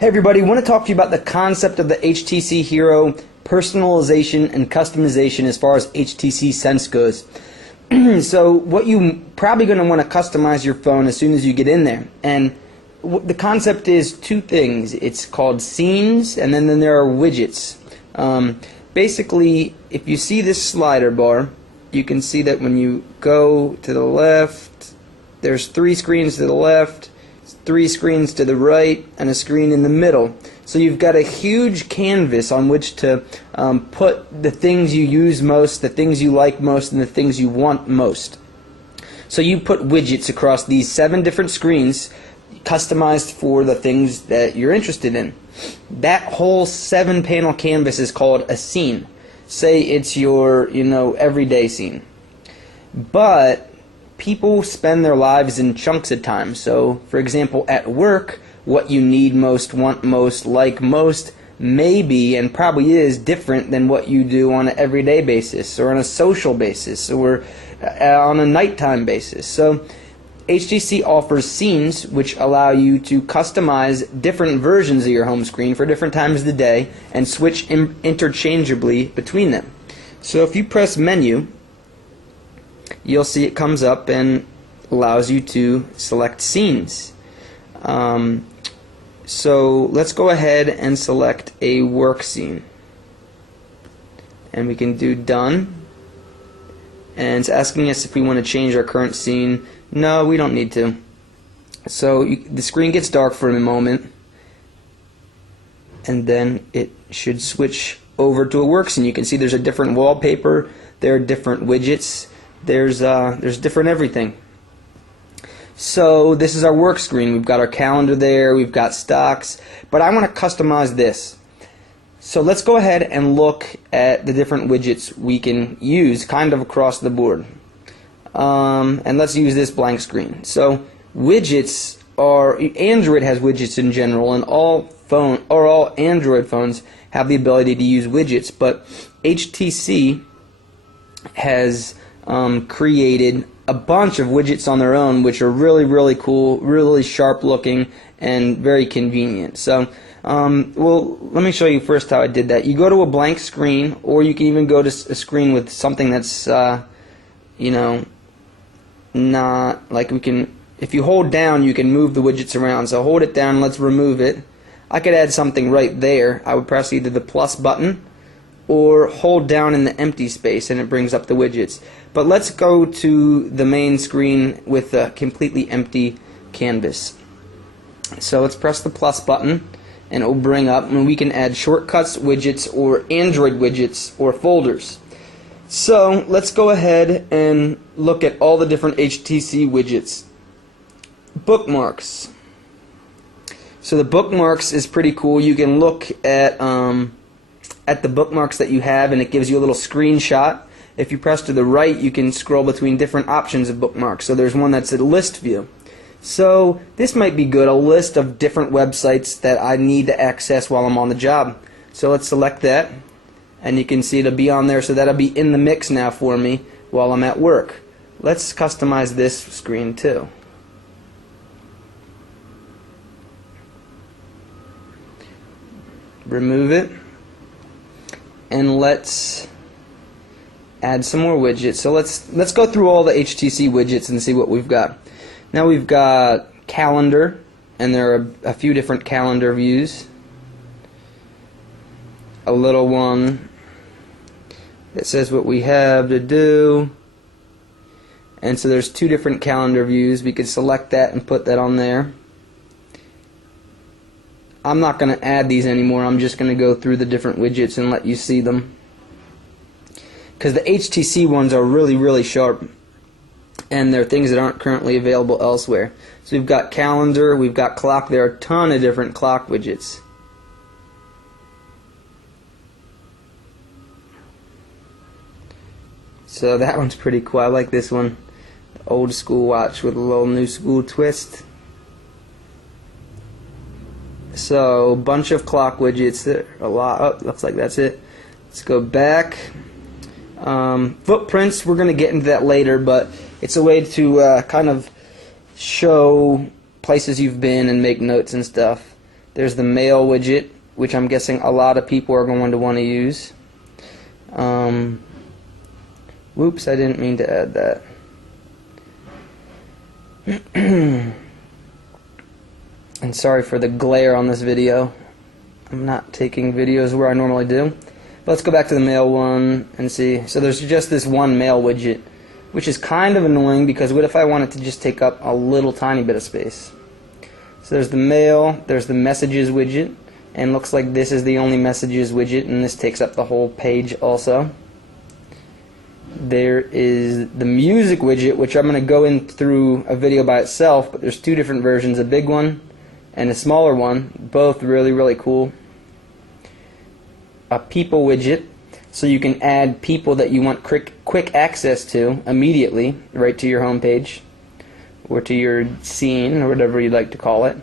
Hey everybody, I want to talk to you about the concept of the HTC Hero personalization and customization as far as HTC Sense goes. So what you probably going to want to customize your phone as soon as you get in there. And the concept is two things. It's called scenes, and then there are widgets. Basically, if you see this slider bar, you can see that when you go to the left, there's 3 screens to the left, 3 screens to the right, and a screen in the middle. So you've got a huge canvas on which to put the things you use most, the things you like most, and the things you want most. So you put widgets across these 7 different screens, customized for the things that you're interested in. That whole 7-panel canvas is called a scene. Say it's your, everyday scene. But people spend their lives in chunks of time. So, for example, at work, what you need most, want most, like most, may be and probably is different than what you do on an everyday basis, or on a social basis, or on a nighttime basis. So, HTC offers scenes which allow you to customize different versions of your home screen for different times of the day and switch interchangeably between them. So if you press menu, you'll see it comes up and allows you to select scenes. So let's go ahead and select a work scene, and we can do done, and it's asking us if we want to change our current scene. No, we don't need to. So the screen gets dark for a moment, and then it should switch over to a work scene. You can see there's a different wallpaper, there are different widgets, there's different everything. So this is our work screen. We've got our calendar there, we've got stocks, but I want to customize this. So let's go ahead and look at the different widgets we can use kind of across the board. And let's use this blank screen. So widgets are, Android has widgets in general, and all Android phones have the ability to use widgets, but HTC has created a bunch of widgets on their own, which are really, really cool, really sharp looking, and very convenient. So, well, let me show you first how I did that. You go to a blank screen, or you can even go to a screen with something that's, not like we can. If you hold down, you can move the widgets around. So hold it down. Let's remove it. I could add something right there. I would press either the plus button or hold down in the empty space, and it brings up the widgets. But let's go to the main screen with a completely empty canvas. So let's press the plus button, and it will bring up, and we can add shortcuts, widgets, or Android widgets, or folders. So let's go ahead and look at all the different HTC widgets. Bookmarks. So the bookmarks is pretty cool. You can look at the bookmarks that you have, and it gives you a little screenshot. If you press to the right, you can scroll between different options of bookmarks. So there's one that's a list view. So this might be good, a list of different websites that I need to access while I'm on the job. So let's select that, and you can see it'll be on there, so that'll be in the mix now for me while I'm at work. Let's customize this screen too. Remove it, and let's add some more widgets. So let's go through all the HTC widgets and see what we've got. Now we've got calendar, and there are a few different calendar views. A little one that says what we have to do, and so there's 2 different calendar views. We could select that and put that on there. I'm not going to add these anymore. I'm just going to go through the different widgets and let you see them, because the HTC ones are really, really sharp, and they're things that aren't currently available elsewhere. So we've got calendar, we've got clock. There are a ton of different clock widgets. So that one's pretty cool. I like this one. The old school watch with a little new school twist. So bunch of clock widgets. There are a lot. Oh, looks like that's it. Let's go back. Footprints, we're going to get into that later, but it's a way to kind of show places you've been and make notes and stuff. There's the mail widget, which I'm guessing a lot of people are going to want to use. Whoops, I didn't mean to add that. And sorry for the glare on this video. I'm not taking videos where I normally do. But let's go back to the mail one and see. So there's just this one mail widget, which is kind of annoying because what if I wanted to just take up a little tiny bit of space? So there's the mail, there's the messages widget, and looks like this is the only messages widget, and this takes up the whole page also. There is the music widget, which I'm going to go in through a video by itself, but there's two different versions, a big one and a smaller one, both really, really cool. A people widget, so you can add people that you want quick access to immediately, right to your home page, or to your scene, or whatever you'd like to call it.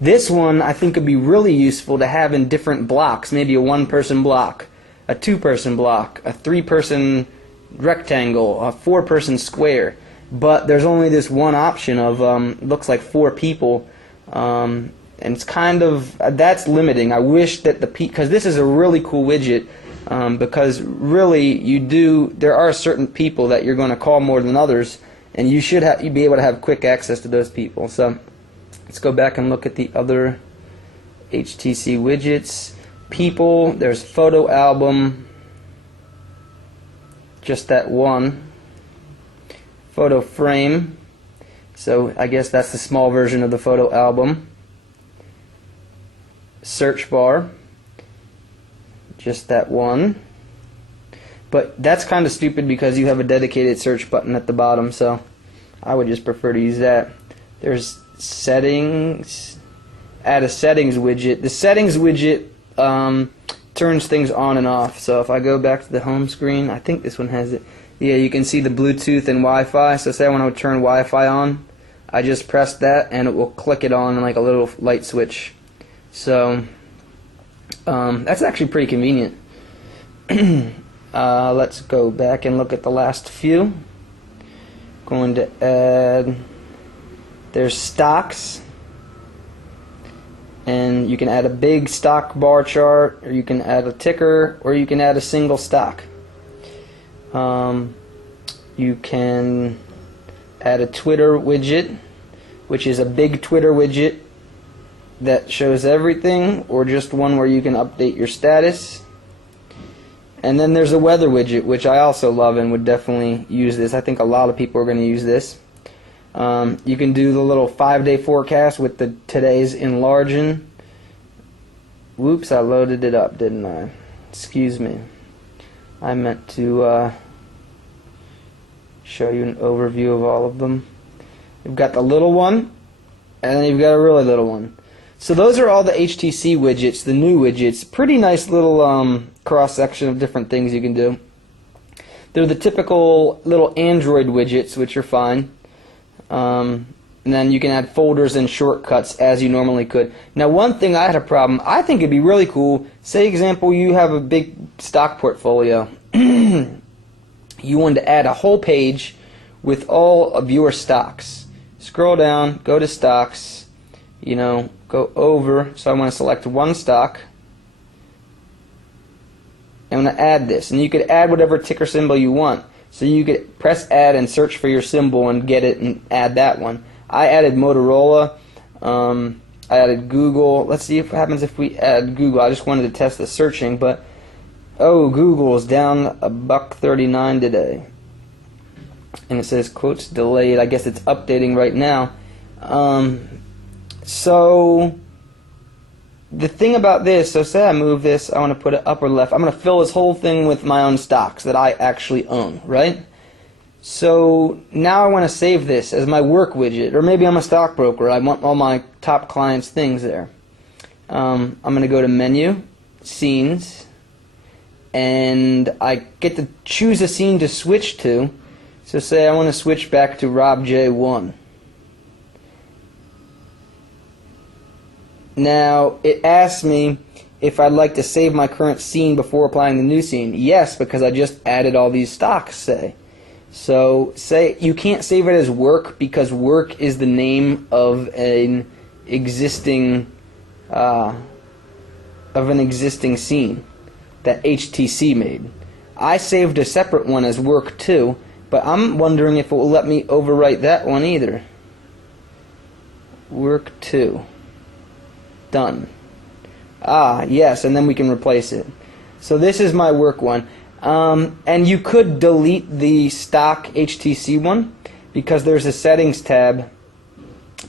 This one I think would be really useful to have in different blocks, maybe a one-person block, a two-person block, a three-person rectangle, a four-person square. But there's only this one option of looks like 4 people, and it's kind of that's limiting. I wish that because this is a really cool widget, because really there are certain people that you're going to call more than others, and you'd be able to have quick access to those people. So let's go back and look at the other HTC widgets. People, there's photo album, just that one. Photo frame, so I guess that's the small version of the photo album. Search bar, just that one. But that's kind of stupid because you have a dedicated search button at the bottom, so I would just prefer to use that. There's settings, add a settings widget. The settings widget turns things on and off, so if I go back to the home screen, I think this one has it. Yeah, you can see the Bluetooth and Wi-Fi. So say I want to turn Wi-Fi on, I just press that and it will click it on like a little light switch. So that's actually pretty convenient. Let's go back and look at the last few. Going to add, there's stocks, and you can add a big stock bar chart, or you can add a ticker, or you can add a single stock. You can add a Twitter widget, which is a big Twitter widget that shows everything, or just one where you can update your status. And then there's a weather widget, which I also love and would definitely use this. I think a lot of people are going to use this. You can do the little 5-day forecast with the today's enlarging. Whoops, I loaded it up, didn't I? Excuse me. I meant to show you an overview of all of them. You've got the little one, and then you've got a really little one. So those are all the HTC widgets, the new widgets. Pretty nice little cross-section of different things you can do. They're the typical little Android widgets, which are fine. And then you can add folders and shortcuts as you normally could. Now, one thing I had a problem, I think it'd be really cool, say example you have a big stock portfolio. You wanted to add a whole page with all of your stocks. Scroll down, go to stocks, go over, so I want to select one stock. I'm going to add this, and you could add whatever ticker symbol you want. So you could press add and search for your symbol and get it and add that one. I added Motorola, I added Google. Let's see what happens if we add Google. I just wanted to test the searching, but oh, Google's down $1.39 today. And it says quotes delayed. I guess it's updating right now. So the thing about this, so say I move this, I want to put it upper left. I'm going to fill this whole thing with my own stocks that I actually own, right? So now I want to save this as my work widget, or maybe I'm a stockbroker. I want all my top clients' things there. I'm going to go to Menu, Scenes, and I get to choose a scene to switch to. So say I want to switch back to Rob J1. Now, it asks me if I'd like to save my current scene before applying the new scene. Yes, because I just added all these stocks, say. So, say you can't save it as work because work is the name of an existing of an existing scene that HTC made. I saved a separate one as work 2, but I'm wondering if it will let me overwrite that one either. Work 2. Done. Ah, yes, and then we can replace it. So this is my work one. And you could delete the stock HTC one because there's a settings tab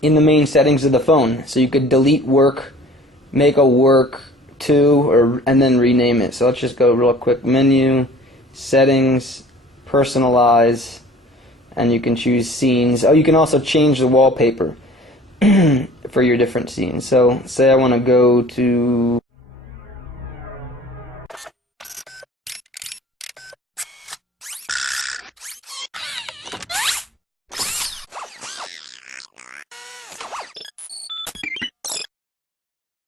in the main settings of the phone. So you could delete work, make a work 2, and then rename it. So let's just go real quick. Menu, settings, personalize, and you can choose scenes. Oh, you can also change the wallpaper for your different scenes. So say I want to go to